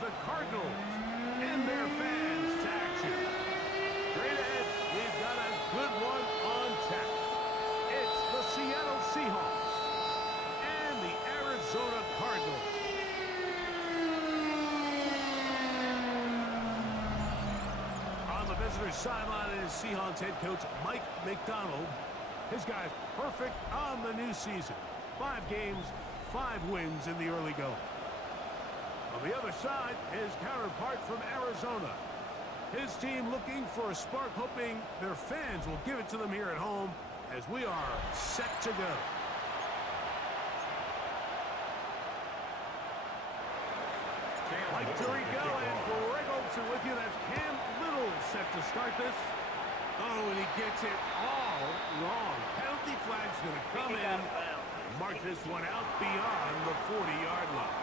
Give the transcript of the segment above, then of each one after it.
the Cardinals and their fans to action. Straight ahead, we've got a good one on tap. It's the Seattle Seahawks and the Arizona Cardinals. On the visitor's sideline is Seahawks head coach Mike Macdonald. His guy's perfect on the new season. 5 games, 5 wins in the early going. On the other side, his counterpart from Arizona. His team looking for a spark, hoping their fans will give it to them here at home as we are set to go. Mike Tirico and Greg Olsen with you. That's Cam Little set to start this. Oh, and he gets it all wrong. Penalty flag's going to come in and mark this one out beyond the 40-yard line.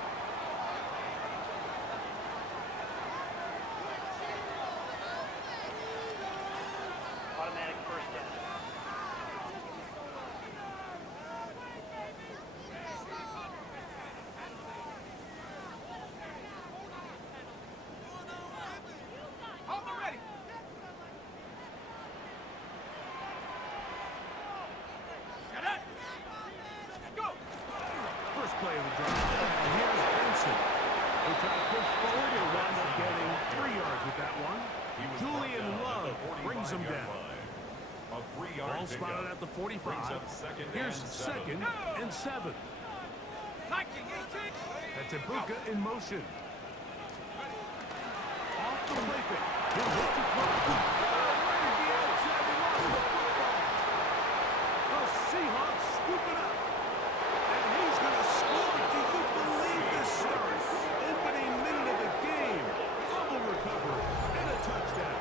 Automatic first down. Play of the drive. And here's Benson. They try to push forward and wind up getting 3 yards with that one. Julian Love brings him down. Ball spotted at the 45. Here's 2nd and 7. That's Ibuka in motion. Off the play fake. He'll hit the throw. Right at the outside. They lost the football. The Seahawks scoop it up. He's going to score. Do you believe this start? Opening minute of the game. Fumble recovery and a touchdown.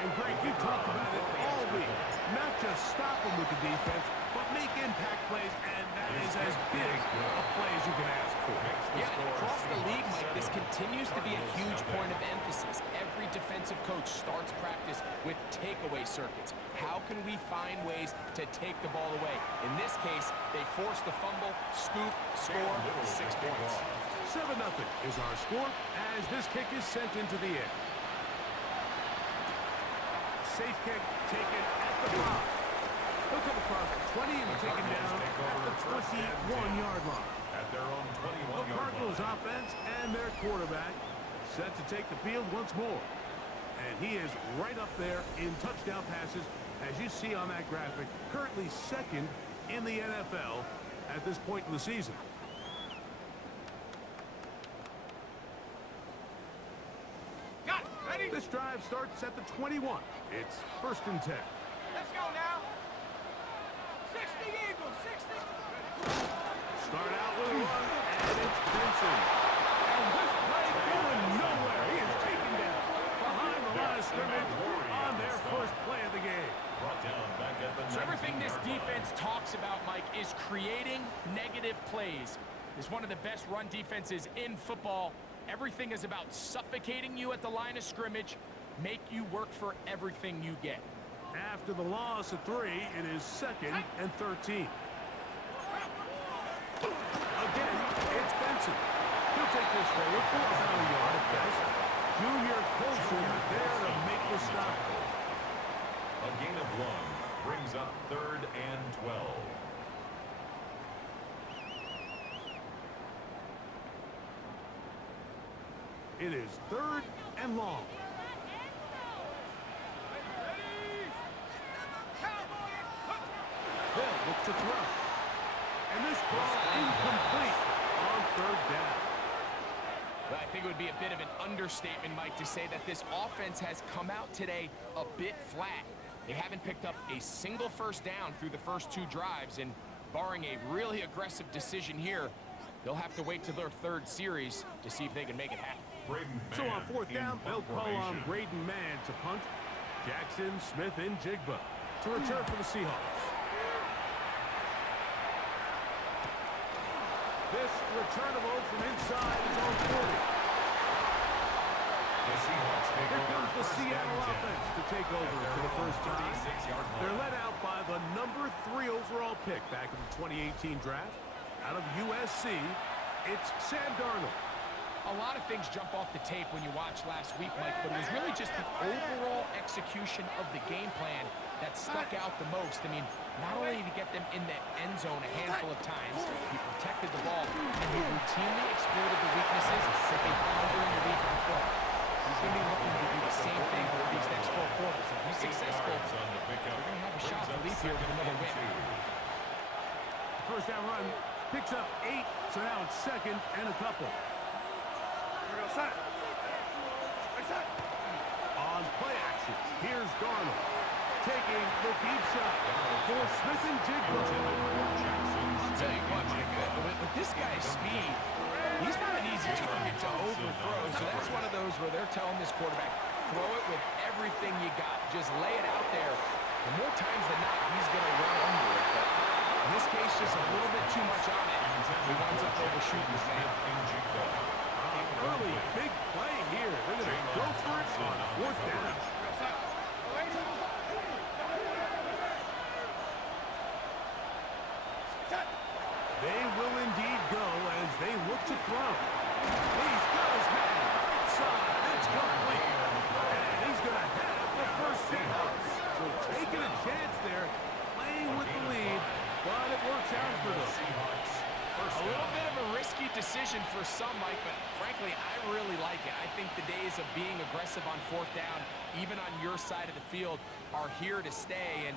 And Greg, you talked about it all week. Not just stop them with the defense, but make impact plays, and that is as big a play as you can ask for. Yeah, across the league, Mike, this continues to be a huge point of emphasis. Every defensive coach starts practice with takeaway circuits. How can we find ways to take the ball away? In this case, they force the fumble, scoop, score, 6 points. 7-0 is our score as this kick is sent into the air. Safe kick taken at the 5. He'll come across the 20 and taken down at the 21-yard line. At their own 21-yard The Cardinals line. offense and their quarterback set to take the field once more. And he is right up there in touchdown passes, as you see on that graphic, currently 2nd in the NFL at this point in the season. Got it. Ready? This drive starts at the 21. It's 1st and 10. Let's go now. 60 Eagles, 60. Start out with a run, and it's Benson. And this play going nowhere. He is taken down behind the line of scrimmage on their first play of the game. Brought down back at the So everything this defense talks about, Mike, is creating negative plays. It's one of the best run defenses in football. Everything is about suffocating you at the line of scrimmage, make you work for everything you get. After the loss of 3, it is 2nd and 13. Again, it's Benson. He'll take this forward for about a yard at best. Junior Colson there to make the stop. A gain of 1 brings up 3rd and 12. It is 3rd and long. Hill looks to throw. And this ball incomplete on 3rd down. But I think it would be a bit of an understatement, Mike, to say that this offense has come out today a bit flat. They haven't picked up a single first down through the first 2 drives, and barring a really aggressive decision here, they'll have to wait to their 3rd series to see if they can make it happen. So on 4th down, they'll call on Braden Mann to punt. Jackson, Smith, and Jigba to return for the Seahawks. This returnable from inside is on 40. Here comes the Seattle offense to take over for the first time. They're led out by the number 3 overall pick back in the 2018 draft out of USC. It's Sam Darnold. A lot of things jump off the tape when you watch last week, Mike, but it was really just the overall execution of the game plan that stuck out the most. I mean, not only did he get them in the end zone a handful of times, he protected the ball, and he routinely exploited the weaknesses that they found during the week before. He's going to be looking to do the same thing over these next 4 quarters. If he's successful, they're going to have a shot to leave here with another win. The first down run picks up 8, so now it's 2nd and a couple. On play action, here's Darnold taking the deep shot for Smith and Jigba. I'll tell you what, Mike, with this guy's speed, he's not an easy target to overthrow, so that's one of those where they're telling this quarterback, throw it with everything you got. Just lay it out there. And more times than not, he's going to run under it, but in this case, just a little bit too much on it. He winds up overshooting the thing. Early big play here. They're going to go for it on 4th down. They will indeed go as they look to throw. He's got his man outside. It's complete. And he's going to have the first down. So taking a chance there, playing with the lead, but it works out for them. A little bit of a risky decision for some, Mike, but frankly, I really like it. I think the days of being aggressive on 4th down, even on your side of the field, are here to stay. And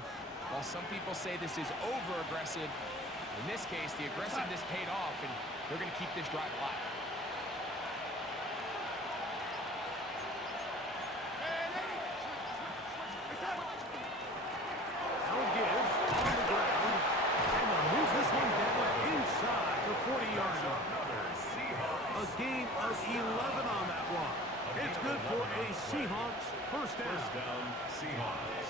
while some people say this is over-aggressive, in this case, the aggressiveness paid off, and they're going to keep this drive alive. Now give on the ground, and they'll move this one down inside the 40-yard line. A gain of 11 on that one. It's good for a Seahawks first down. Seahawks.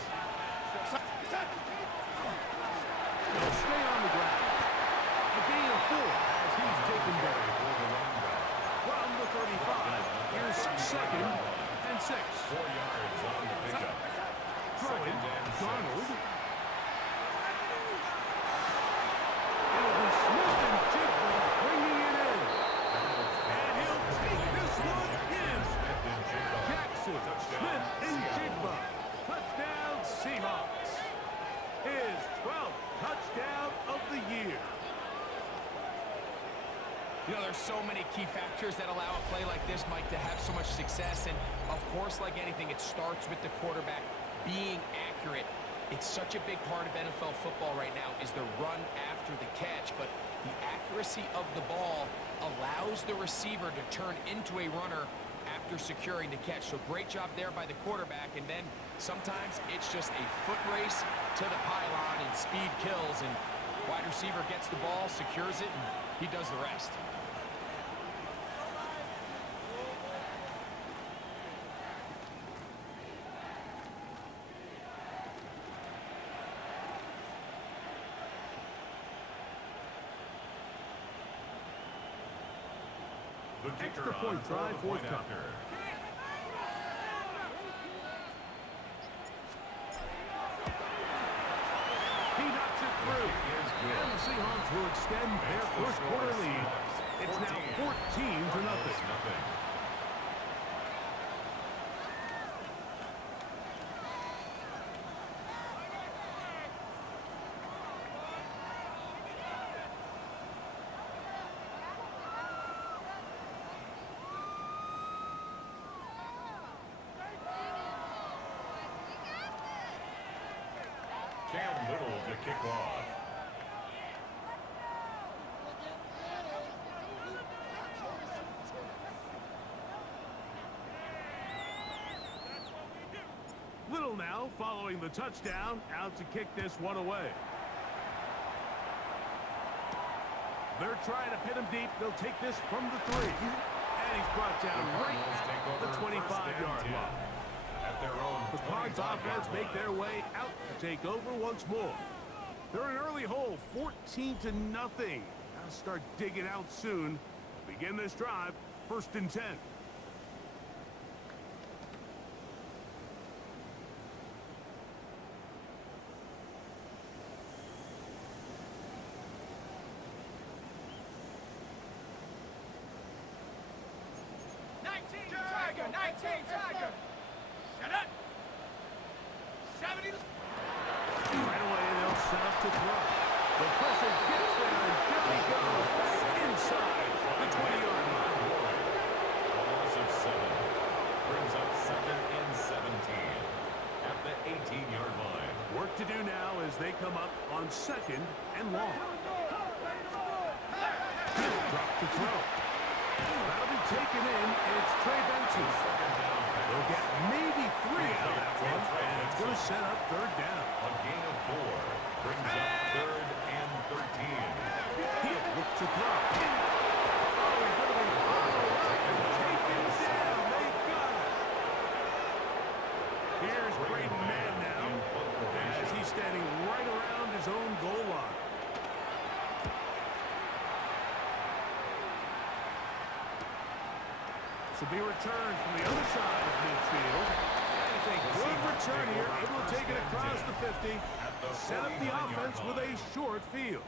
They'll stay on the ground. A gain of 4 as he's taken down. From the 35, here's 2nd and 6. 4 yards on the pickup. Throwing, Darnold. It'll be Smith and Jigba bringing it in. And he'll take this one in. Jackson, Smith, and Jigba. Touchdown, Seahawks. His 12th touchdown of the year. You know, there's so many key factors that allow a play like this, Mike, to have so much success. And, of course, like anything, it starts with the quarterback being accurate. It's such a big part of NFL football right now is the run after the catch. But the accuracy of the ball allows the receiver to turn into a runner after securing the catch. So great job there by the quarterback. And then sometimes it's just a foot race to the pylon and speed kills. And wide receiver gets the ball, secures it, and he does the rest. The kicker Extra point on try, for the point 4th down. after. He knocks it through. And the Seahawks will extend their first quarter lead. It's now 14-0. Cam Little to kick off. Little now following the touchdown, out to kick this one away. They're trying to pin him deep. They'll take this from the 3. And he's brought down right at the 25-yard line. At their own The Cards offense make their way out to take over once more. They're an early hole, 14-0. I'll start digging out soon. Begin this drive, 1st and 10. Tiger. Shut up. 70. Right away, they'll set up to throw. The pressure gets there, and there he goes, back inside the 20-yard line. A loss of 7. Brings up 2nd and 17 at the 18-yard line. Work to do now as they come up on 2nd and long. Drop to throw. That'll be taken in. It's Trey Benson. They'll get maybe 3 out of that one, and it's going to set up 3rd down. A gain of 4 brings up 3rd and 13. He'll look to throw. Oh, he's going to be taken down. They got it. Here's Benjamynn now, as he's standing right around his own goal line. This will be returned from the other side of midfield. And it's a good return here, able to take it across the 50. Set up the offense with a short field.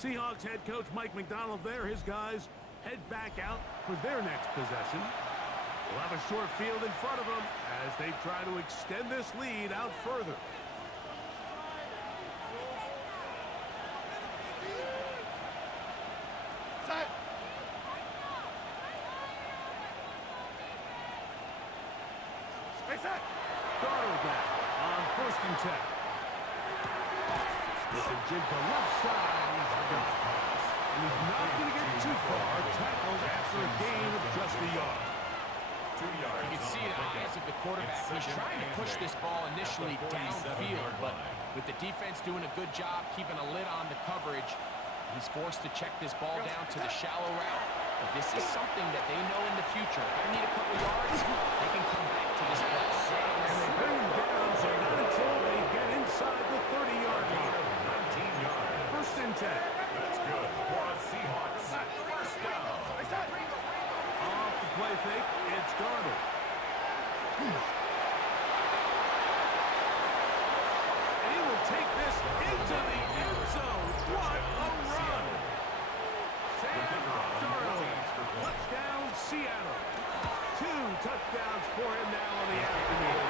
Seahawks head coach Mike Macdonald there. His guys head back out for their next possession. They'll have a short field in front of them as they try to extend this lead out further. Darnold back on 1st and 10. Split and jig to left side. And he's not going to get too far. Tackled after a gain of just a yard. 2 yards. You can see in the eyes of the quarterback. He's trying to push this ball initially downfield, but with the defense doing a good job keeping a lid on the coverage, he's forced to check this ball down to the shallow route. But this is something that they know in the future. If they need a couple yards, they can come back to this play. And they bring him down, so not until they get inside the 30-yard line. 19 yards. 1st and 10. That's good for a Seahawks first down. Off the play fake, it's Darnold. And he will take this into the end zone. What a run! Sam Darnold, touchdown Seattle. 2 touchdowns for him now on the afternoon.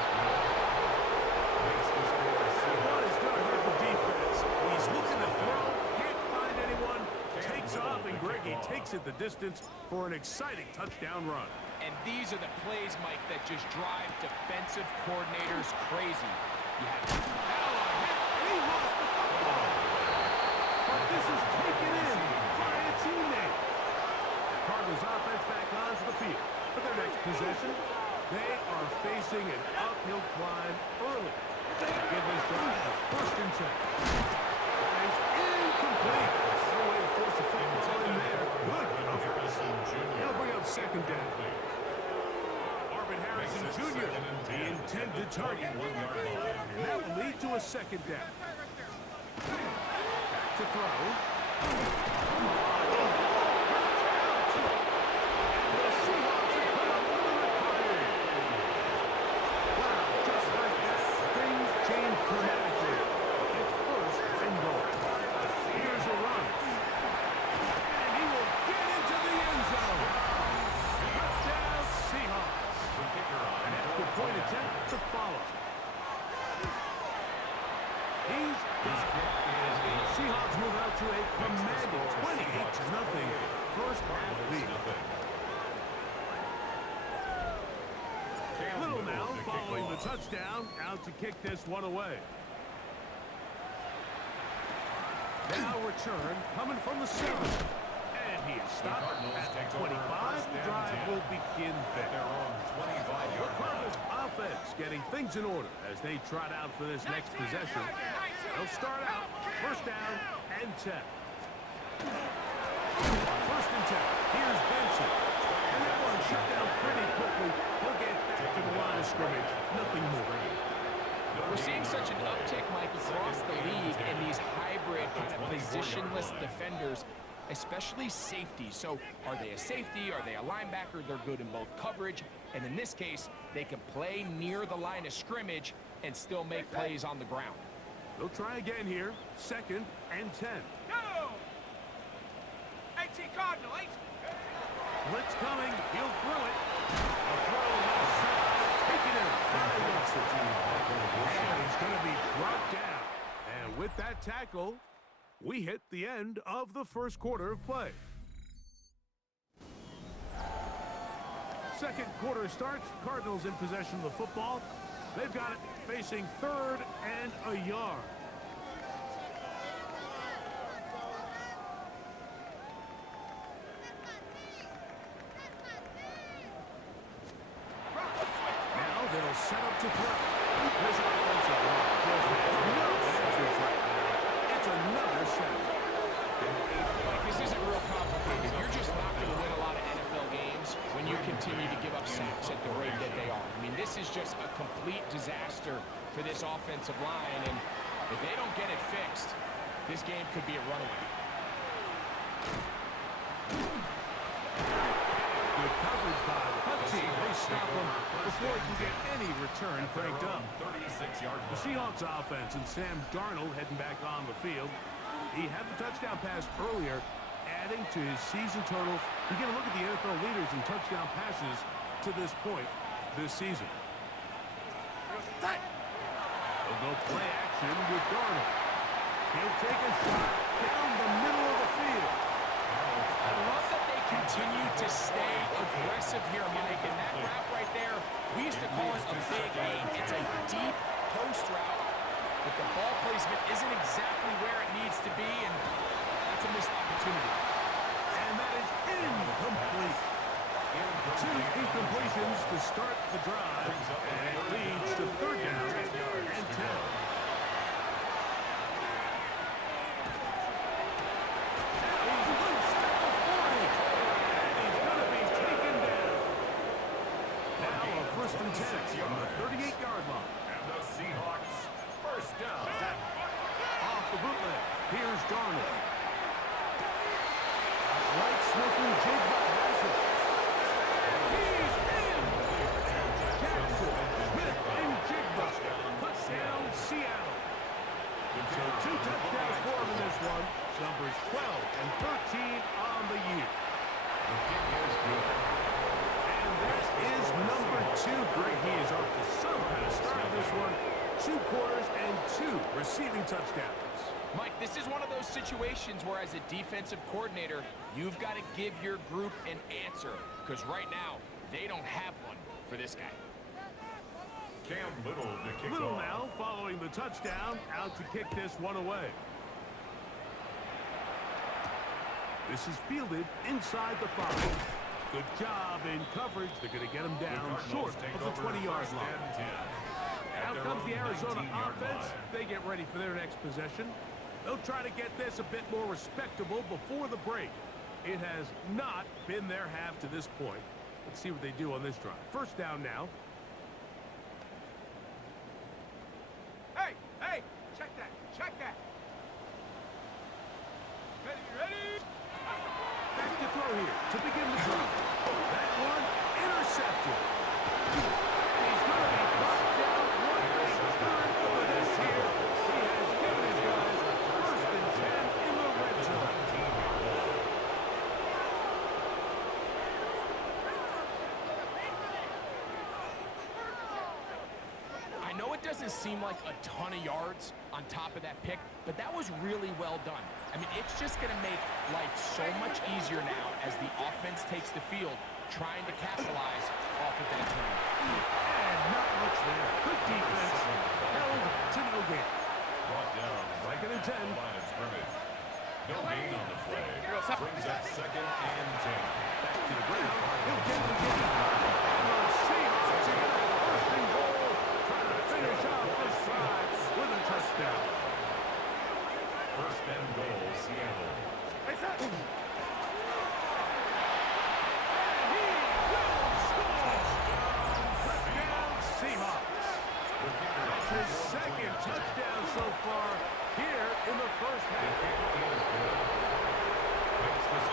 One is going to hurt the defense. He's looking to throw, can't find anyone, takes off, and Greggy takes it the distance for an exciting touchdown run. And these are the plays, Mike, that just drive defensive coordinators crazy. You have And he lost the football. But this is taken in by a teammate. Cardinals offense back onto the field. For their next possession, they are facing an uphill climb early. Get this drive. 1st and 10. It's incomplete. No way to force the football in there. Good coverage. He'll bring up 2nd down. Marvin Harrison Jr., the intended target. And that will lead to a 2nd down. Back to throw. Seahawks move out to a commanding 28-0 first half lead. Little now following the touchdown, out to kick this one away. Now return coming from the 7. And he is stopped at 25. The drive will begin there. The Cardinals offense getting things in order as they trot out for this next possession. They'll start out 1st down and 10. 1st and 10. Here's Benson. And that one shut down pretty quickly. He'll get back to the line of scrimmage. Nothing more. We're seeing such an uptick, Mike, across the league in these hybrid kind of positionless defenders, especially safety. So are they a safety? Are they a linebacker? They're good in both coverage. And in this case, they can play near the line of scrimmage and still make plays on the ground. They'll try again here. 2nd and 10. Go! 18 Cardinal, 8. Blitz coming. He'll throw it. A throw And he's going to be brought down. And with that tackle, we hit the end of the first quarter of play. Second quarter starts. Cardinals in possession of the football. They've got it facing 3rd and a yard. Now they'll set up to throw. This offensive line just has no answers right now. It's another sack. Like, this isn't real complicated. You're just not going to win a lot of NFL games when you continue to give up sacks at the rate that they are. I mean, this is just a complete disaster for this offensive line, and if they don't get it fixed, this game could be a runaway. Good coverage by the punt team. They stop him before he can get any return cranked up. 36-yard The Seahawks offense and Sam Darnold heading back on the field. He had the touchdown pass earlier, adding to his season total. You get a look at the NFL leaders in touchdown passes to this point this season. They'll go play action with Darnold. He'll take a shot down the middle of the field. I love that they continue to stay aggressive here, Mike, and that route right there, we used to call it a big eight. It's a deep post route, but the ball placement isn't exactly where it needs to be, and that's a missed opportunity. And that is incomplete. 2 incompletions to start the drive, and it leads to 3rd down and 10. First and 10 from the 38-yard line. And the Seahawks, first down. Off the bootleg, here's Darnold. Right smoking Jigba has it. He's in. Jackson, Smith, and Jigba. Touchdown, Seattle. So 2 touchdowns for him in this one. Numbers 12 and 13 on the year. The kick is good. And that is number 2. Great. He is off to some kind of start in this one. 2 quarters and 2 receiving touchdowns. Mike, this is one of those situations where as a defensive coordinator, you've got to give your group an answer, because right now, they don't have one for this guy. Cam Little to kick Little off. now following the touchdown, out to kick this one away. This is fielded inside the 5. Good job in coverage. They're going to get him down short of the 20-yard line. Out comes the Arizona offense. They get ready for their next possession. They'll try to get this a bit more respectable before the break. It has not been their half to this point. Let's see what they do on this drive. First down now. Hey, hey, check that, check that. Ready? Back to throw here to begin the drive. That one intercepted. And he's going to be brought down one big turn over this here. He has given his guys first and 10 in the red zone. I know it doesn't seem like a ton of yards on top of that pick, but that was really well done. I mean, it's just going to make life so much easier now as the offense takes the field, trying to capitalize off of that turn. And not much there. Good defense. Held to no gain. Brought down. Second and 10. Line of scrimmage. No gain on the play. Brings up 2nd and 10. Back to the ground. He'll get it again. And the Seahawks are going to have first and goal. Trying to finish off this drive with a touchdown. First and goal, Seattle. And he will score. Touchdown, Seahawks. That's his 2nd touchdown so far here in the first half.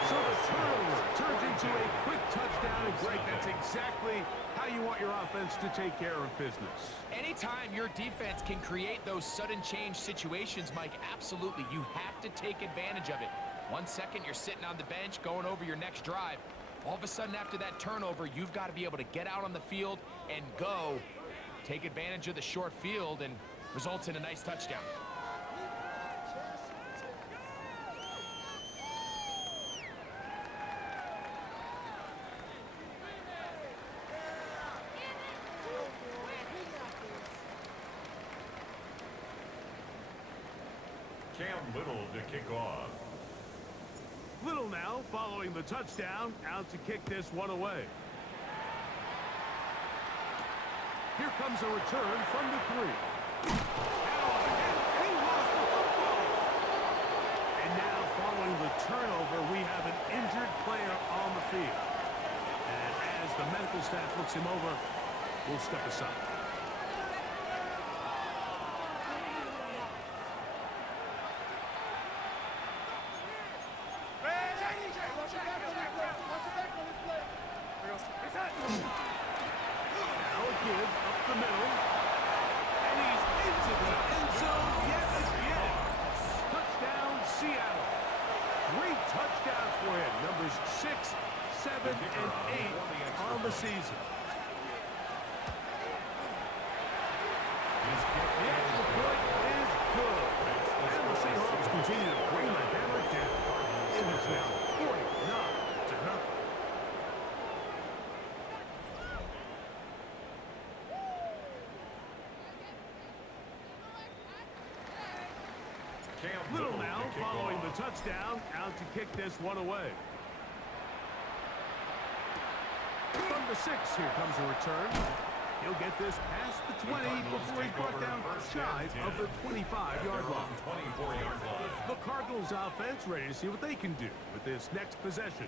So the turnover turns into a quick touchdown, and Greg, that's exactly how you want your offense to take care of business. Anytime your defense can create those sudden change situations, Mike, absolutely, you have to take advantage of it. 1 second, you're sitting on the bench going over your next drive. All of a sudden, after that turnover, you've got to be able to get out on the field and go take advantage of the short field, and results in a nice touchdown. Cam Little to kick off. Little now following the touchdown, out to kick this one away. Here comes a return from the 3. He lost the football. And now following the turnover, we have an injured player on the field. And as the medical staff looks him over, we'll step aside. Numbers 6, 7, and 8 on the season. The extra point is good. And the Seahawks continue to bring the hammer down. It is now 49-0. Little now following the touchdown, out to kick this one away. From the 6, here comes a return. He'll get this past the 20 before he's brought down shy of the 25-yard line. The Cardinals offense ready to see what they can do with this next possession.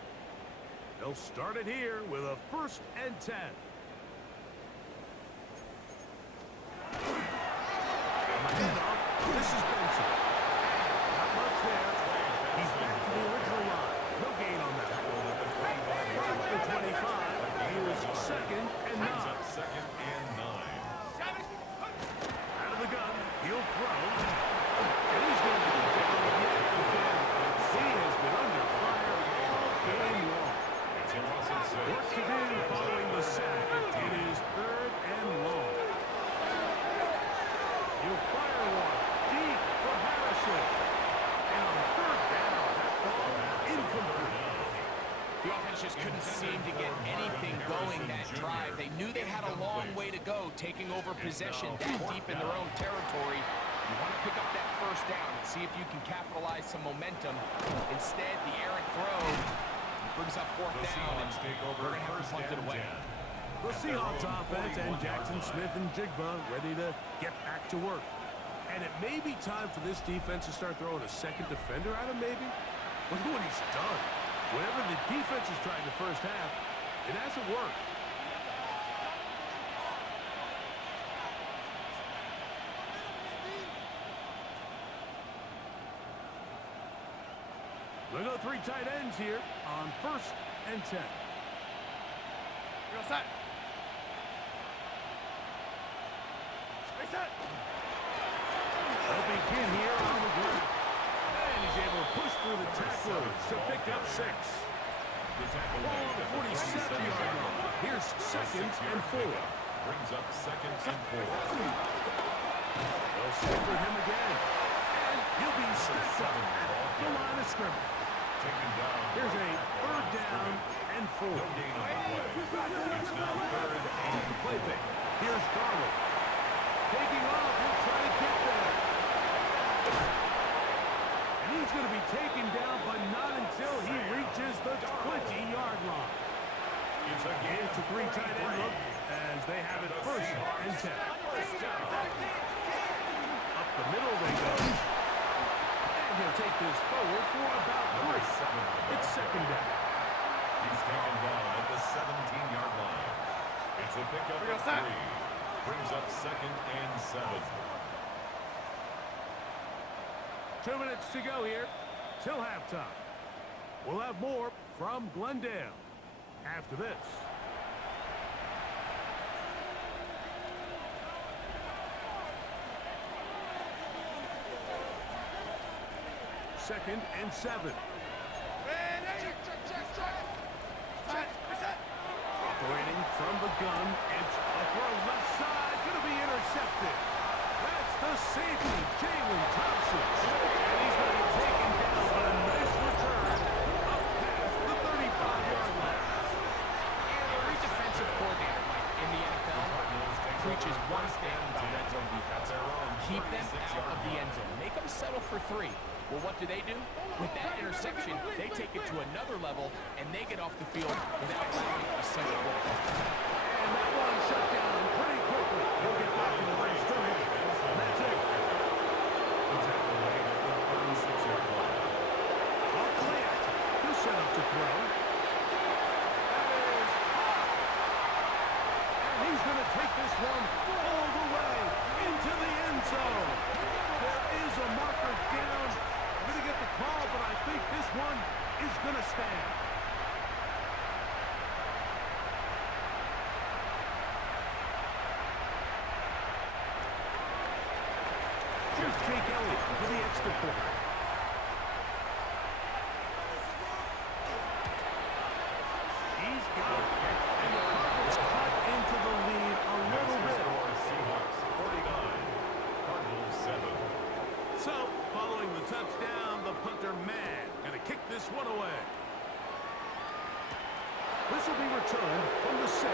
They'll start it here with a 1st and 10. This is Benjamynn. Not much there. He's back to the original line. No gain on that. From the 25, here's 2nd and 9. Second and 9. Out of the gun, he'll throw. And he's going to be down yet again. He has been under fire all game long. Work to do following the sack. It is 3rd and long. He'll fire one deep for Harrison. And on 3rd down, that ball incomplete. The offense just couldn't seem to get anything going that drive. They knew they had a long way to go, taking over possession that deep in their own territory. You want to pick up that 1st down and see if you can capitalize some momentum. Instead, the errant throw brings up 4th down, and we're going to have to punt it away. The Seahawks offense and Jackson Smith and Jigba ready to get back to work. And it may be time for this defense to start throwing a 2nd defender at him, maybe. Look at what he's done. Whatever the defense has tried in the 1st half, it hasn't worked. We'll go 3 tight ends here on 1st and 10. Real set. Reset. Open pin here on the ground. And he's able to push through the tacklers to pick up 6. Ball on the 47-yard line. Here's 2nd and 4. Brings up 2nd and 4. They'll stick with him again. And he'll be stepped up at the line of scrimmage. Here's a 3rd down and 4. No gain on the play. It's now 3rd and The play fake. Here's Darnold. Taking off, he'll try to get there. And he's going to be taken down, but not until he reaches the 20-yard line. It's a 3 tight end look as they have it 1st and 10. Up the middle they go. And he'll take this forward for about 3. It's 2nd down. He's taken down at the 17-yard line. It's a pickup of 3. Brings up 2nd and 7. 2 minutes to go here till halftime. We'll have more from Glendale after this. Second and 7. Operating from the gun, it's a throw left side. going to be intercepted. That's the safety, Jalen Thompson. And he's going to be taken down on a nice return up past the 35-yard line. Every defensive coordinator, Mike, in the NFL preaches one thing about red zone defense. Keep them out of the end zone. Make them settle for 3. Well, what do? With that interception, they take it to another level, and they get off the field without allowing a single play. And that one shut down pretty quickly. He'll get back to the line of scrimmage, and that's it. The tackle made at the 36-yard line. Off play action. He'll set up to throw. That is hot. And he's going to take this one all the way into the end zone. There is a marker down. I'm going to get the call, but I think this one is going to stand. Here's Jake Elliott for the extra point. He's got it. And the Cardinals cut into the lead a little bit. Seahawks 49, Cardinals 7. So, following the touchdown, the punter Madden going to kick this one away. This will be returned from the 6.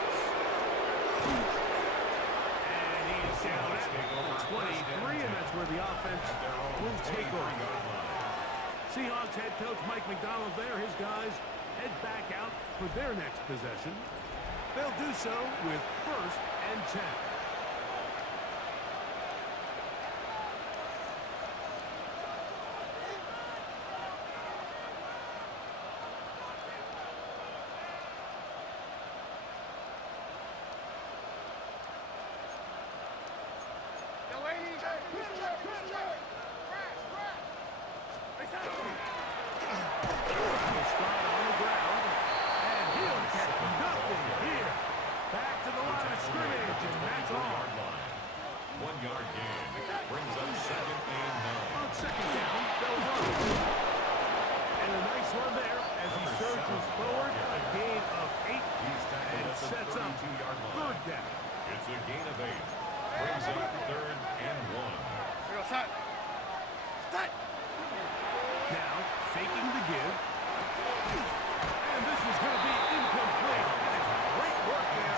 And he's down at the 23, and that's where the offense will take over. Seahawks head coach Mike Macdonald there. His guys head back out for their next possession. They'll do so with 1st and 10. Sets up 3rd down. It's a gain of 8. Brings up 3rd and 1. Now, faking the give. And this is going to be incomplete. And it's great work there,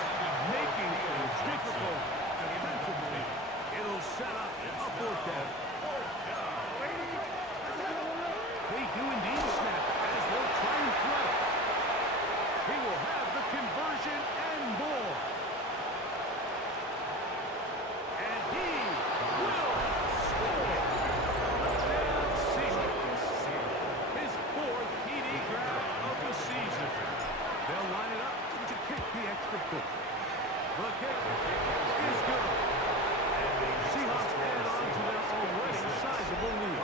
making things difficult defensively. It'll set up a 4th down. They do indeed snap as they'll try and throw. He will have the conversion and more. And he will score. Touchdown Seahawks. His 4th TD grab of the season. They'll line it up to kick the extra point. The kick is good. And the Seahawks add on to their already sizable lead.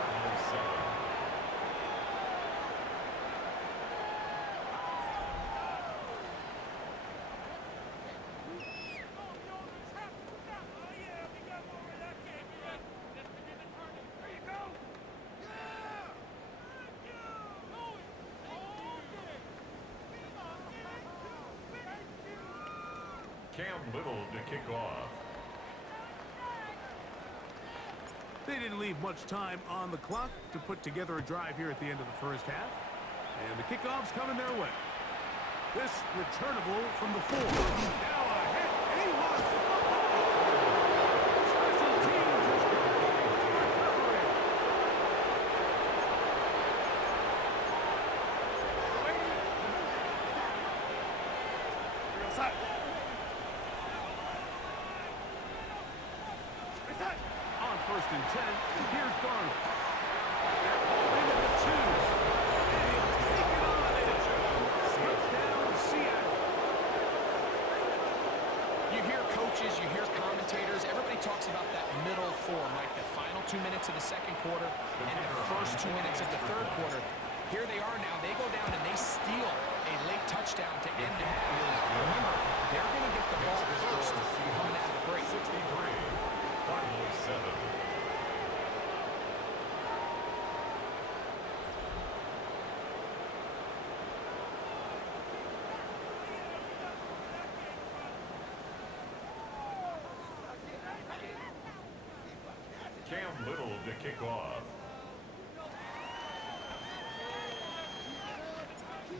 Cam Little to kick off. They didn't leave much time on the clock to put together a drive here at the end of the 1st half. And the kickoff's coming their way. This returnable from the 4. Now a hit, and he lost the football. Special teams has come up with the recovery. On 1st and 10, here's Darnold. They're holding at the 2. And he'll take it on in. Touchdown, Seattle. You hear coaches, you hear commentators, everybody talks about that middle 4, like the final 2 minutes of the 2nd quarter and the first 2 minutes of the 3rd quarter. Here they are now. They go down and they steal a late touchdown to end the half. Remember, they're going to get the ball first coming out of the break. 63, Cardinals 7. Cam Little to kick off.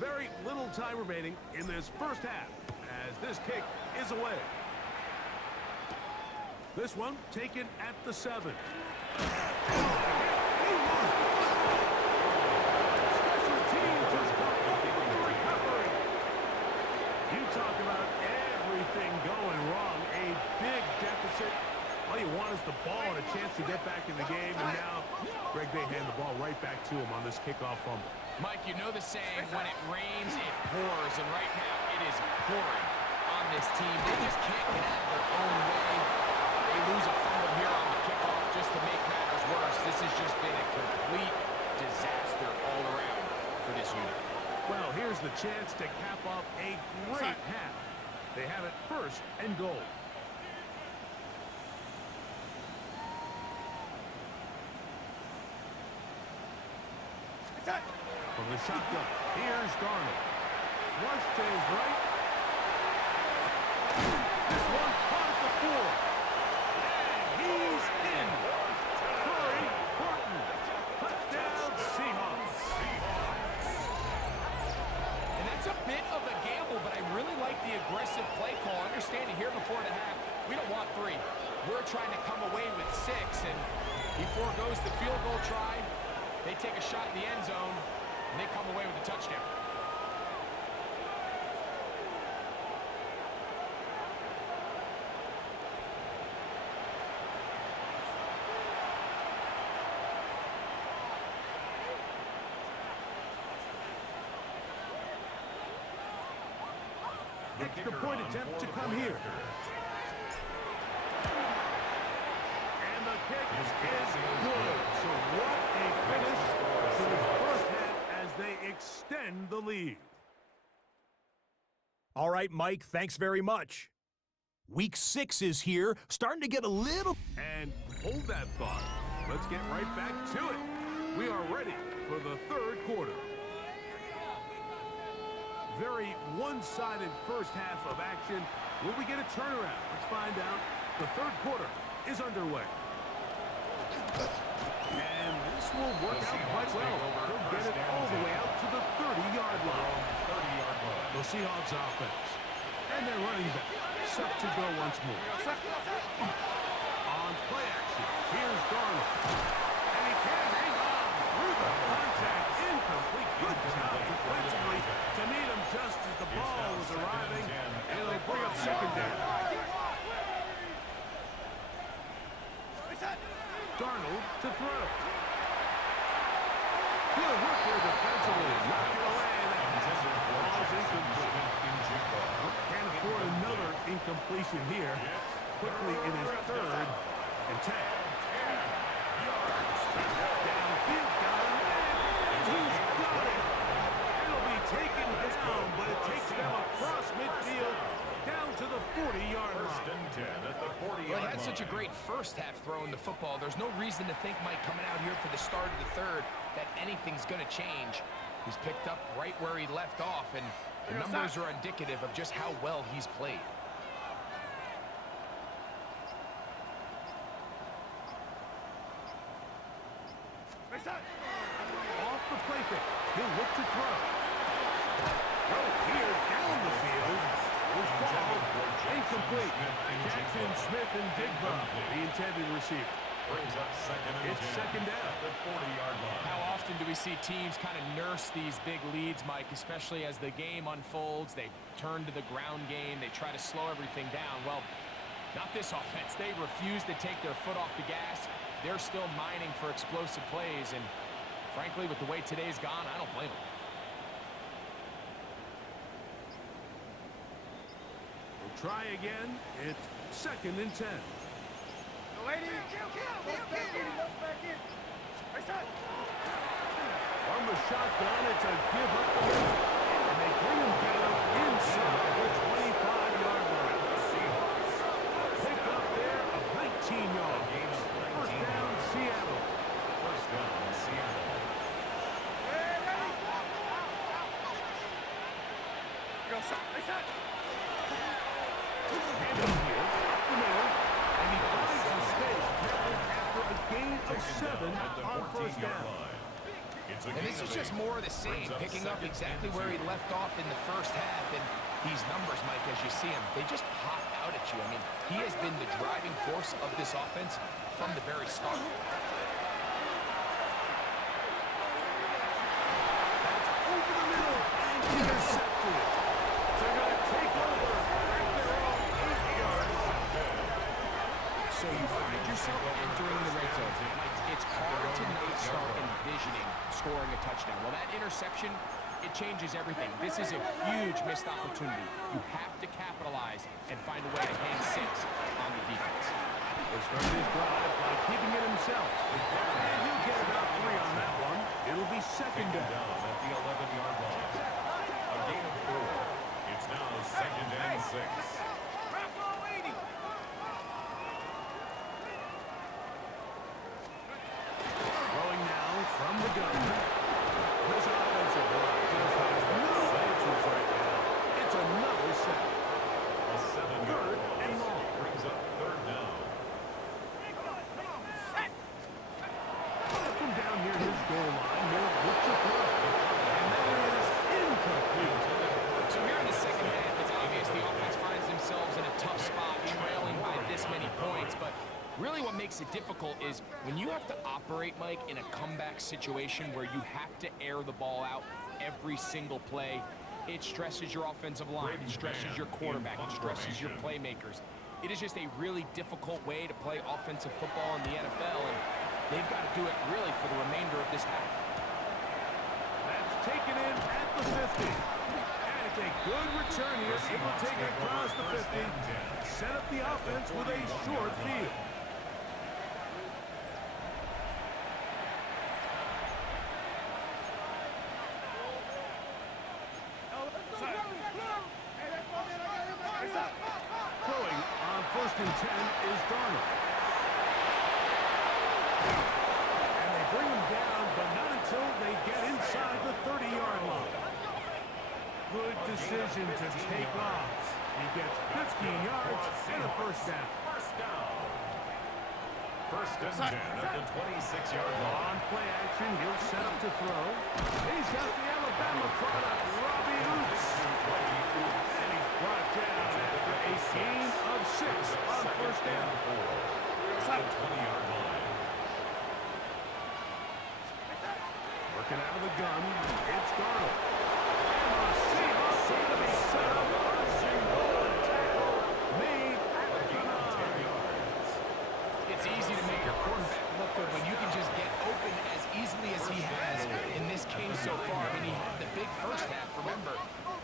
Very little time remaining in this first half as this kick is away. This one taken at the 7. Special teams has come up with the recovery. You talk about everything going wrong. A big deficit. All you want is the ball and a chance to get back in the game. And now, Greg, they hand the ball right back to him on this kickoff fumble. Mike, you know the saying, when it rains, it pours. And right now, it is pouring on this team. They just can't get out of their own way. They lose a fumble here on the kickoff just to make matters worse. This has just been a complete disaster all around for this unit. Well, here's the chance to cap off a great half. They have it 1st and goal. From the shotgun, here's Darnold. Flush to his right. This one caught at the 4. And he's in. Curry, Horton. Touchdown, Seahawks. And that's a bit of a gamble, but I really like the aggressive play call. Understanding here before the half, we don't want 3. We're trying to come away with 6, and he foregoes the field goal try. They take a shot in the end zone, and they come away with a touchdown. Extra point attempt to come here. And the kick is good. So what a finish to the first half as they extend the lead. All right, Mike, thanks very much. Week 6 is here, starting to get a little... And hold that thought. Let's get right back to it. We are ready for the 3rd quarter. Very one-sided first half of action. Will we get a turnaround? Let's find out. The 3rd quarter is underway. And this will work out quite well. They'll get it all the way out to the 30-yard line. The Seahawks offense. And their running back set to go once more. On play action, here's Darnold. And he can't hang on through the contact. Incomplete. Good job defensively to meet him just as the ball was arriving. And it'll bring up 2nd down. Darnold to throw. Good work there defensively. Knocked it away. Ball's incomplete. Can't afford another incompletion here. Quickly in his 3rd and 10. Downfield, got him. And he's got it. It'll be taken down, but it takes them across midfield down to the 40-yard line. 1st and 10 at the 40-yard line. Well, he had such a great first half throwing the football. There's no reason to think, Mike, coming out here for the start of the 3rd, that anything's going to change. He's picked up right where he left off, and the numbers are indicative of just how well he's played. Off the play fake. He'll look to throw. Throw here down the field. Will fall. Incomplete. Jackson, Smith, and Digba, the intended receiver. Brings up 2nd and 10. It's 2nd down. At the 40-yard line. How often do we see teams kind of nurse these big leads, Mike, especially as the game unfolds? They turn to the ground game. They try to slow everything down. Well, not this offense. They refuse to take their foot off the gas. They're still mining for explosive plays, and frankly, with the way today's gone, I don't blame them. We'll try again. It's 2nd and 10. From the shotgun, it's a give up the middle. And they bring him down inside the 25-yard line. Pick up there of 19 yards. 1st down, Seattle. 1st down, Seattle. Handles here, up the middle, and he finds some space after a gain 7 on first down. And this is just more of the same, picking up exactly where he left off in the first half. And these numbers, Mike, as you see him, they just pop out at you. I mean, he has been the driving force of this offense from the very start. That's over the middle and intercepted. They're going to take over at their own 8 yards. So you find yourself entering the red zone. It's hard to not start envisioning scoring a touchdown. Well, that interception, it changes everything. This is a huge missed opportunity. You have to capitalize and find a way to hang 6 on the defense. He'll start his drive by keeping it himself. And he'll get about 3 on that one. It'll be second down. At the 11-yard line. A gain of 4. It's now second and 6. Throwing now from the gun. This offensive line just has no answers right now. It's another sack. A 7-yard and loss long. brings up third down. From down near his goal line, he'll look to throw. And that is incomplete. So here in the second half, it's obvious the offense finds themselves in a tough spot, trailing by this many points. But really what makes it difficult is when you have to operate, Mike, in a comeback situation where you have to air the ball out every single play, it stresses your offensive line, it stresses your quarterback, it stresses your playmakers. It is just a really difficult way to play offensive football in the NFL, and they've got to do it really for the remainder of this half. That's taken in at the 50. And it's a good return here. Able to take it across the 50. Set up the offense with a short field. Throwing on first and 10 is Darnold. And they bring him down, but not until they get inside the 30-yard line. Good decision to take off. He gets 15 yards and a first down. First and 10 at the 26-yard line. On play action, he'll set up to throw. He's got the Alabama product, Robbie Oops. And he's brought down after a gain of 6 on first down. At the 20-yard line. Working out of the gun, it's Darnold. And the Seahawks are going to be set up. Rushing goal tackle made at the 9. It's easy to make your quarterback look good when you can just get open as easily as he has in this game so far. I mean, he had the big first half, remember,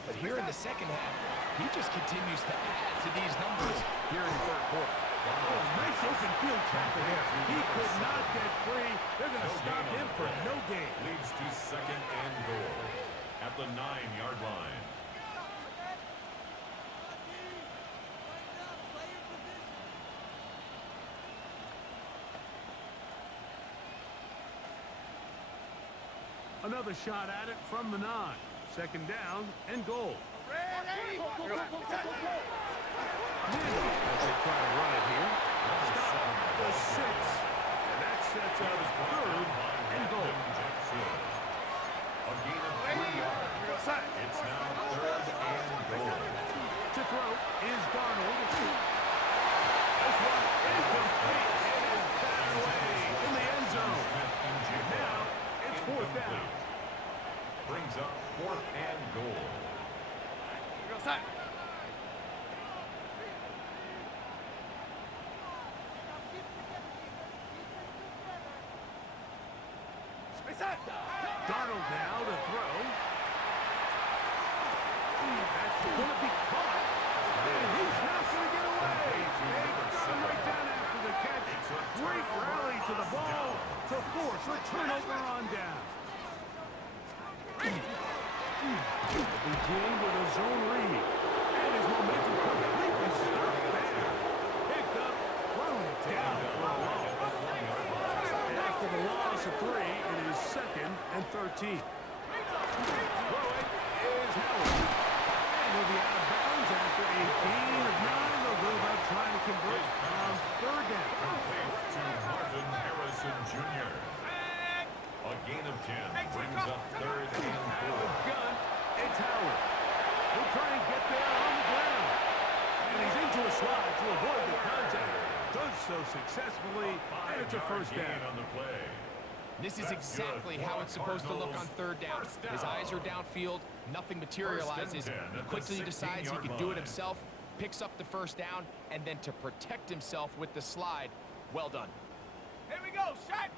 but here in the second half, he just continues to add to these numbers here in the third quarter. Oh, nice open field tackle there. He could not get free. They're going to stop him for no gain. Leads to second and goal at the 9-yard line. Another shot at it from the 9. Second down and goal. Handoff as they try to run it here. Stop the 6. And that sets up third and goal. A gain of 3 yards. It's now third and goal. To throw is Darnold. This one is complete. It is batted away in the end zone. And now it's fourth down. Brings up fourth and goal. Darnold now to throw. That's going to be caught. And he's not going to get away. They come right down after the catch. Great rally to the ball to force a turnover on down. Begin with a zone read. And his momentum completely stopped there. Picked up, thrown down for a loss. After the loss of 3, it is second and 13. Throwing is Howard. And he'll be out of bounds after a gain of 9. They'll go about trying to convert on third down. To Marvin Harrison Jr. gain of 10 Hey, brings come. up third and 4. Gun, it's Howard. He'll try and get there on the ground. And he's into a slide to avoid the contact. Does so successfully, and it's a first down. On the play. This is exactly how it's supposed to look on third down. His eyes are downfield, nothing materializes. He quickly decides he can do it himself, picks up the first down, and then to protect himself with the slide, well done. Here we go, set.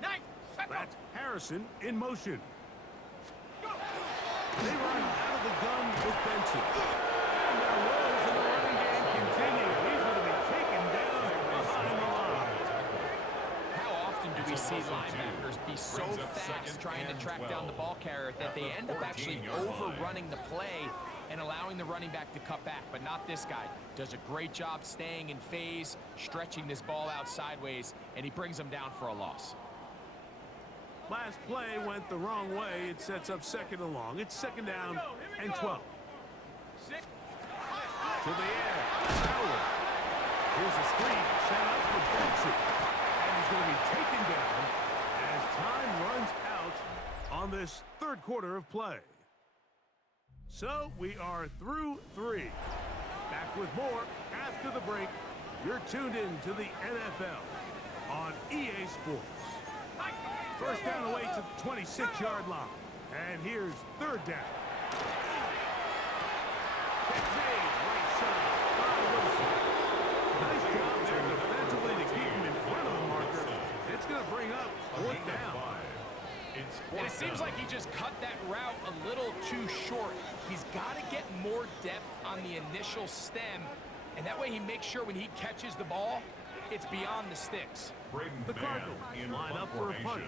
9, set go. That's Harrison in motion. They run out of the gun with Benson. And their woes in the running game continue. He's going to be taken down behind the line. How often do we see linebackers be so fast trying to track down the ball carrier that they end up actually overrunning the play and allowing the running back to cut back? But not this guy. Does a great job staying in phase, stretching this ball out sideways, and he brings them down for a loss. Last play went the wrong way. It sets up second and long. It's second down and 12. Six. To the air. Howard. Here's a screen set up for Benson. And he's going to be taken down as time runs out on this third quarter of play. So we are through 3. Back with more after the break. You're tuned in to the NFL on EA Sports. First down away to the 26-yard line. And here's third down. It's made right side by Wilson. Nice job there defensively to keep him in front of the marker. It's going to bring up fourth down. And it seems like he just cut that route a little too short. He's got to get more depth on the initial stem, and that way he makes sure when he catches the ball, it's beyond the sticks. The Cardinals line up for a punt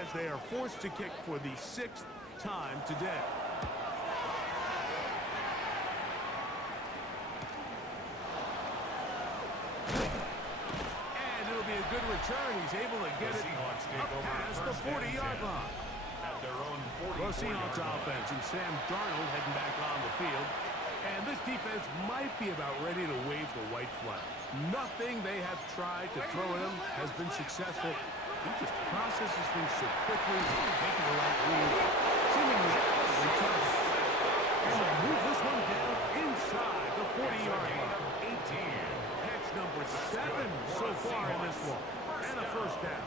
as they are forced to kick for the 6th time today. And it'll be a good return. He's able to get it up past the 40-yard line. Well, Seahawks offense and Sam Darnold heading back on the field. And this defense might be about ready to wave the white flag. Nothing they have tried to throw at him has been successful. He just processes things so quickly, making the right read, seemingly every time. And they move this one down inside the 40-yard line. Catch number 7 so far in this one. And a first down.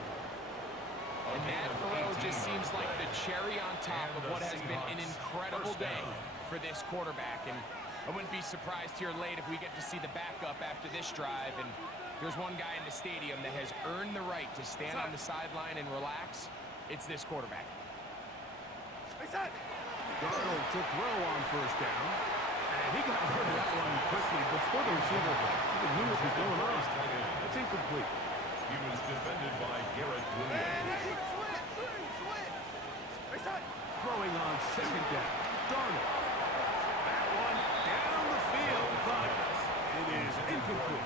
And that throw just seems like the cherry on top of what has been an incredible day for this quarterback. And I wouldn't be surprised here late if we get to see the backup after this drive. And there's one guy in the stadium that has earned the right to stand on the sideline and relax. It's this quarterback. Darnold to throw on first down. And he got rid of that one quickly before the receiver even knew what was going on. That's incomplete. He was defended by Garrett Williams. Throwing on second down. Darnold. That one down the field, but it is incomplete.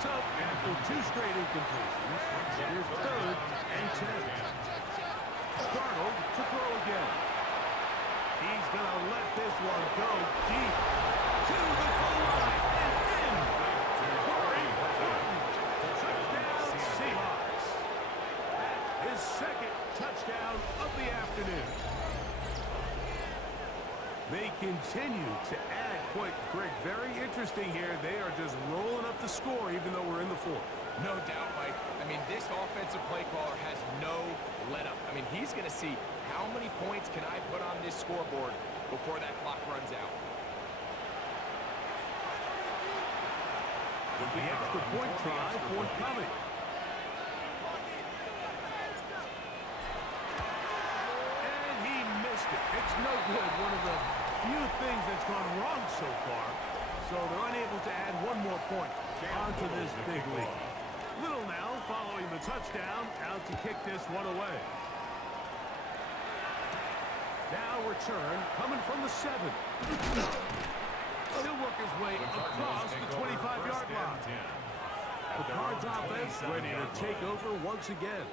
So after 2 straight incompletions, here's third and 10. Darnold to throw again. He's going to let this one go deep to the goal line and in. Corey Burton. Touchdown Seahawks. His second touchdown of the afternoon. They continue to add points. Greg, very interesting here. They are just rolling up the score even though we're in the 4th. No doubt, Mike. I mean, this offensive play caller has no let-up. I mean, he's going to see how many points can I put on this scoreboard before that clock runs out. With the extra point try forthcoming. And he missed it. It's no good. One of the few things that's gone wrong so far. So they're unable to add one more point onto this big lead. Little now following the touchdown, out to kick this one away. Now return coming from the 7. He'll work his way across the 25-yard line. The Cards offense ready to take over once again.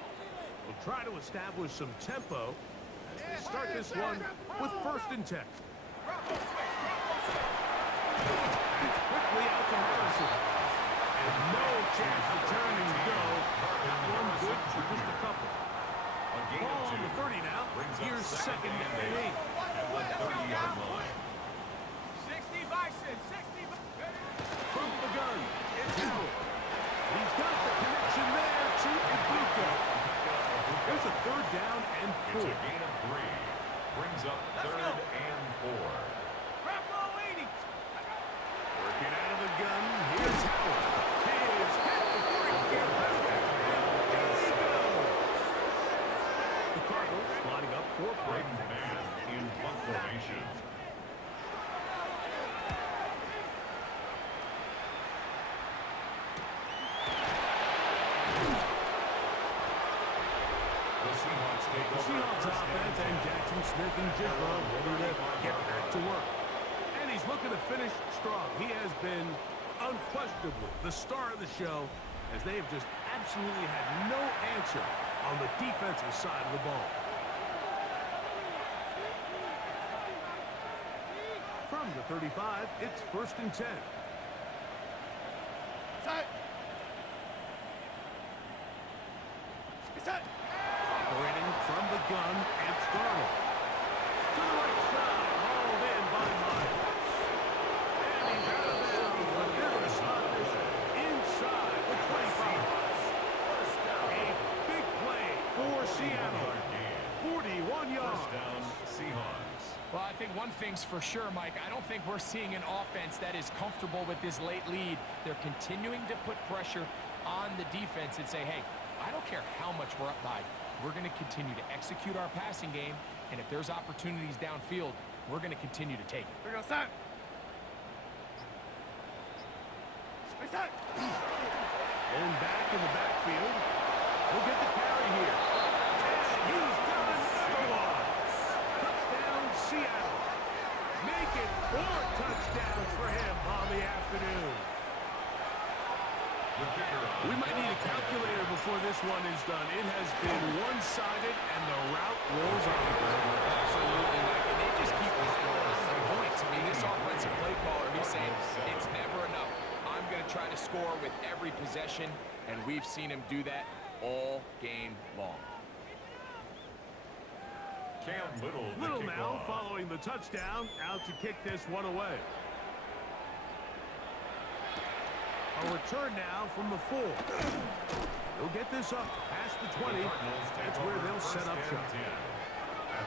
They'll try to establish some tempo as they start this one with 1st and 10. It's quickly out to Harrison. And no chance to turn and go. That one good for just a couple. 4. It's a gain of 3. Brings up third and 4. Crap low 80. Working out of the gun. Here's Howard. He is hit before he can get rid of it. And down he goes. The Cardinals lining up for play. Man in punt formation. The Seahawks offense and Jackson Smith and Jigba ready to get back to work. And he's looking to finish strong. He has been unquestionably the star of the show, as they have just absolutely had no answer on the defensive side of the ball. From the 35, it's 1st and 10. Set. Set. Operating from the gun, it's Darnold. To the right side, hauled in by Myers. And he's out of bounds, but they're going to spot this inside the 25. A big play for Seattle. 41 yards. First down, Seahawks. Well, I think one thing's for sure, Mike. I don't think we're seeing an offense that is comfortable with this late lead. They're continuing to put pressure on the defense and say, hey, I don't care how much we're up by. We're going to continue to execute our passing game, and if there's opportunities downfield, we're going to continue to take them. Here goes set. Set. And back in the backfield. We'll get the carry here. And he's done otherwise. Touchdown, Seattle. Make it 4 touchdowns for him on the afternoon. We might need a calculator before this one is done. It has been one-sided, and the route rolls on. Absolutely, Mike. And they just keep piling on the points. I mean, this offensive play caller, he's saying it's never enough. I'm going to try to score with every possession, and we've seen him do that all game long. Cam Little now following the touchdown, out to kick this one away. A return now from the 4. He'll get this up past the 20. That's where they'll set up shop.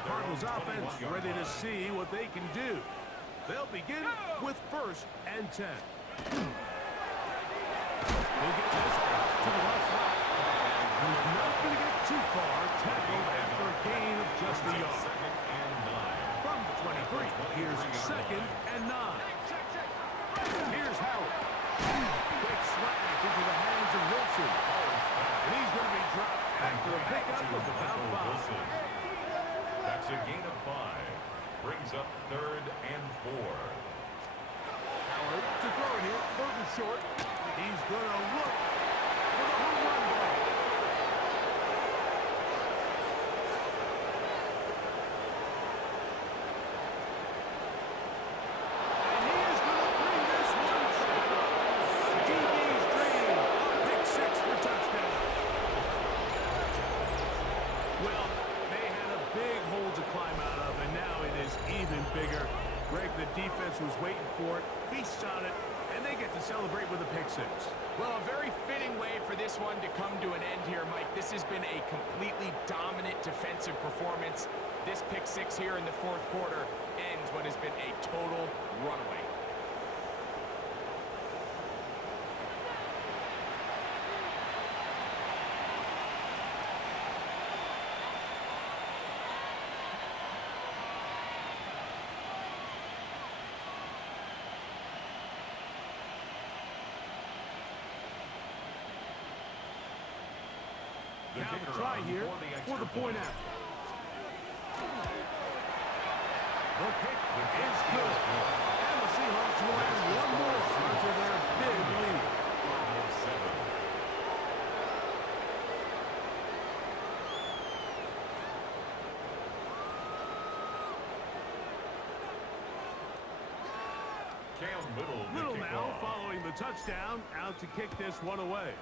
Cardinals offense ready to see what they can do. They'll begin with 1st and 10. They'll get this to the left side. He's not going to get too far. Tackled after a gain of just a yard. From the 23, here's 2nd and 9. Here's Howard. Quick slash into the hands of Wilson. And he's going to be dropped after a pickup of about 5. That's a gain of 5. Brings up 3rd and 4. Howard to throw it here. 3rd and short. He's going to look for the home run ball. And he is going to bring this one down. DB's dream. Pick 6 for touchdown. Well, they had a big hole to climb out of, and now it is even bigger. Greg, the defense was waiting for it, feasts on it, and they get to celebrate with a pick 6. Well, a very fitting way for this one to come to an end here, Mike. This has been a completely dominant defensive performance. This pick 6 here in the 4th quarter ends what has been a total runaway. Now the try here for the point after. The kick is good. And the Seahawks will add one more onto their big lead. Little now following the touchdown, out to kick this one away.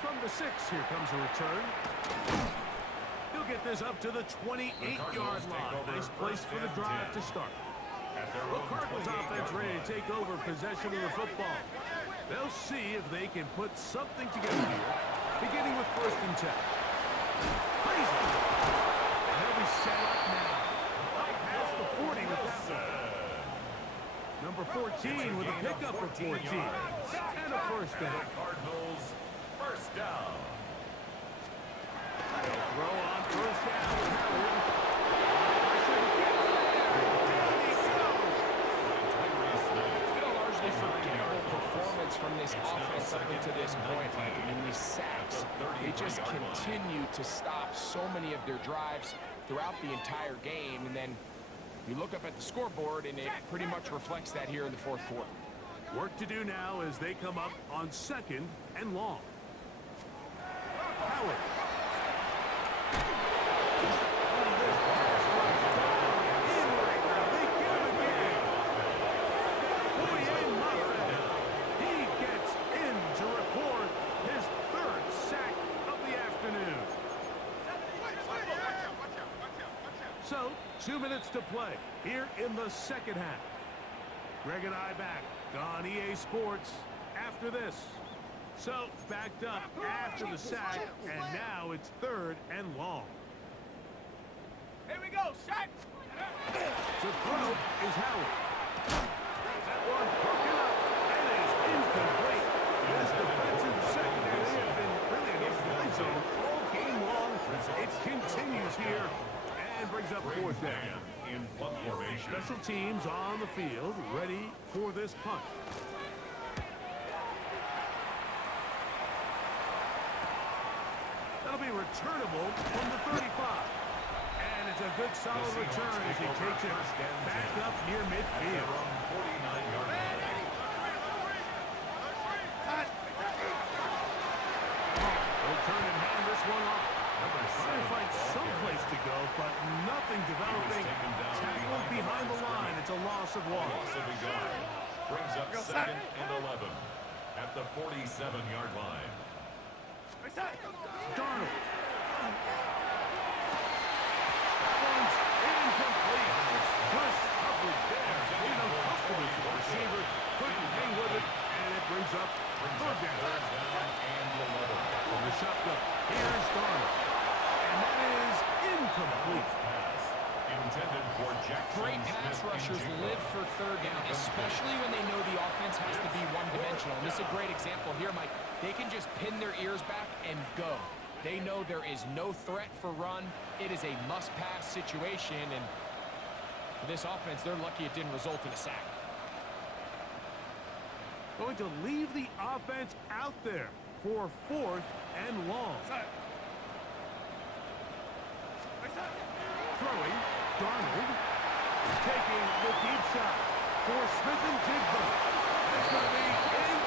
From the 6, here comes a return. He'll get this up to the 28-yard line. Nice place for the drive to start. The Cardinals offense ready to take over possession of the football. They'll see if they can put something together here, beginning with 1st and 10. Plays it. And they'll be set up now. Up past the 40 with that one. Number 14 with a pickup of 14. And a first down. Cardinals, first down. They'll throw on first down with Howard. Down he goes. Been a largely forgettable performance from this offense up until this point. Like, I mean, these sacks, they just continue to stop so many of their drives throughout the entire game. And then you look up at the scoreboard, and it pretty much reflects that here in the fourth quarter. Work to do now as they come up on second and long. Howard. So, 2 minutes to play here in the second half. Greg and I back on EA Sports after this. So, backed up after the sack, and now it's third and long. Here we go, sack. To throw is Howard. That one broken up and is incomplete. This defensive secondary has been really in the fly zone all game long. It continues here. And brings up fourth down. In punt formation. Special teams on the field, ready for this punt. That'll be returnable from the 35. And it's a good solid return as he takes it back up near midfield. 49-yard line. They'll turn and hand this one off. Trying to find someplace to go, but nothing developing. Tackled behind the line. It's a loss of one. Loss of a yard. Brings up second and 11 at the 47-yard line. Darnold. That one's incomplete. Good coverage there. Made uncomfortable for the receiver. Couldn't hang with it, and it brings up third down. And 11. From the shotgun, here's Darnold. And that is incomplete. Pass intended for Jackson. Great pass rushers live for third down, especially when they know the offense has to be one-dimensional. And this is a great example here, Mike. They can just pin their ears back and go. They know there is no threat for run. It is a must-pass situation, and for this offense, they're lucky it didn't result in a sack. Going to leave the offense out there for fourth and long. Throwing, Darnold. Taking the deep shot for Smith and Jigba. That's going to be incomplete.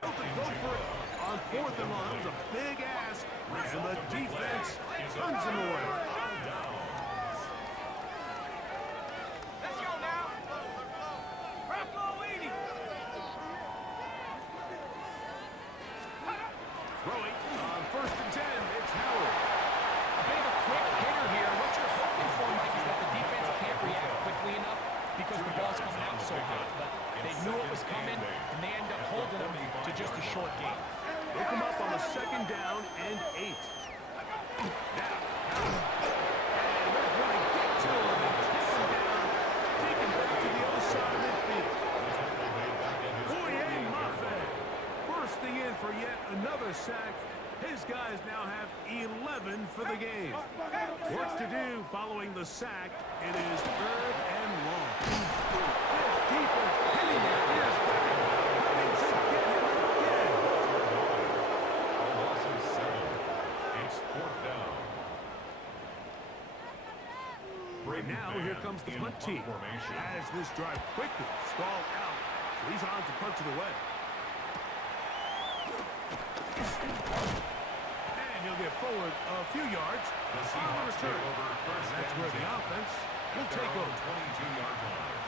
To go for it on fourth and long. It was a big ask, and the defense turns him away. Let's go now. Bronco Edie. Throwing on first and 10, it's Howard. A bit of a quick hitter here. What you're hoping for, Mike, is that the defense can't react quickly enough because the ball's coming out so hot. But they knew it was coming, and they end up holding them to just a short game. They come up on a second down and 8. Now, Howard. And they're going to get to him and take him down. Take him back to the other side of midfield. Benjamynn bursting in for yet another sack. His guys now have 11 for the game. Work to do following the sack. It is third and long. This defense hitting their ears back. Having to get him again. A loss of 7. It's fourth down. Now here comes the punt team. As this drive quickly stalled out. So he's on to punch it away. And he'll get forward a few yards on the return. And that's where the offense will take over. 22-yard line.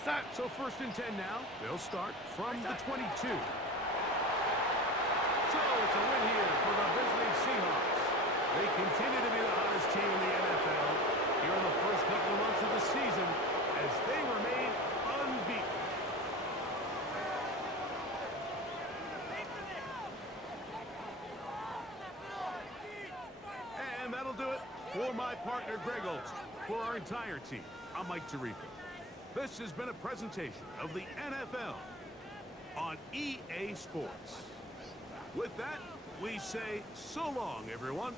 So first and 10 now. They'll start from the 22. So it's a win here for the visiting Seahawks. They continue to be the hottest team in the NFL here in the first couple of months of the season as they remain unbeaten. And that'll do it for my partner, Greg Olson. For our entire team, I'm Mike Tirico. This has been a presentation of the NFL on EA Sports. With that, we say so long, everyone.